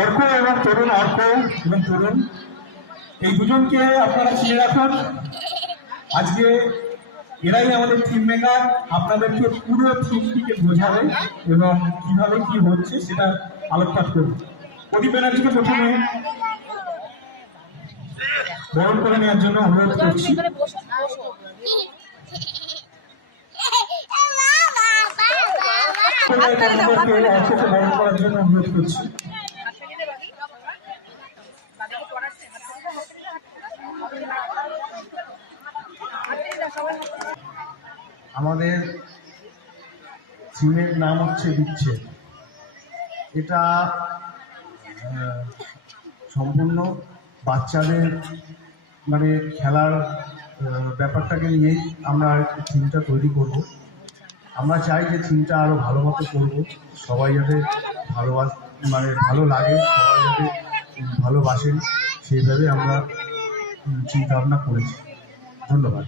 অর্ক এবং তরুণ, অর্ক এবং তরুণ, এই দুজনকে আপনারা চিনে রাখুন। আজকে এরাই আমাদের টিম মেকার আপনাদেরকে পুরো থিমটিকে বোঝাবে এবং কীভাবে কি হচ্ছে সেটা আলোকপাত করবে। প্রদীপ ব্যানার্জিকে প্রথমে বরণ করে নেওয়ার জন্য অনুরোধ করছি কর্মকর্তাকে অর্ককে বরণ করার জন্য অনুরোধ করছি আমাদের থিমের নাম হচ্ছে বিচ্ছেদ। এটা সম্পূর্ণ বাচ্চাদের মানে খেলার ব্যাপারটাকে নিয়েই আমরা থিমটা তৈরি করব। আমরা চাই যে থিমটা আরও ভালো মতো করব সবাই যাতে ভালোবাস মানে ভালো লাগে, সবাই যাতে ভালোবাসেন সেইভাবে আমরা চিন্তা ভাবনা করেছি। ধন্যবাদ।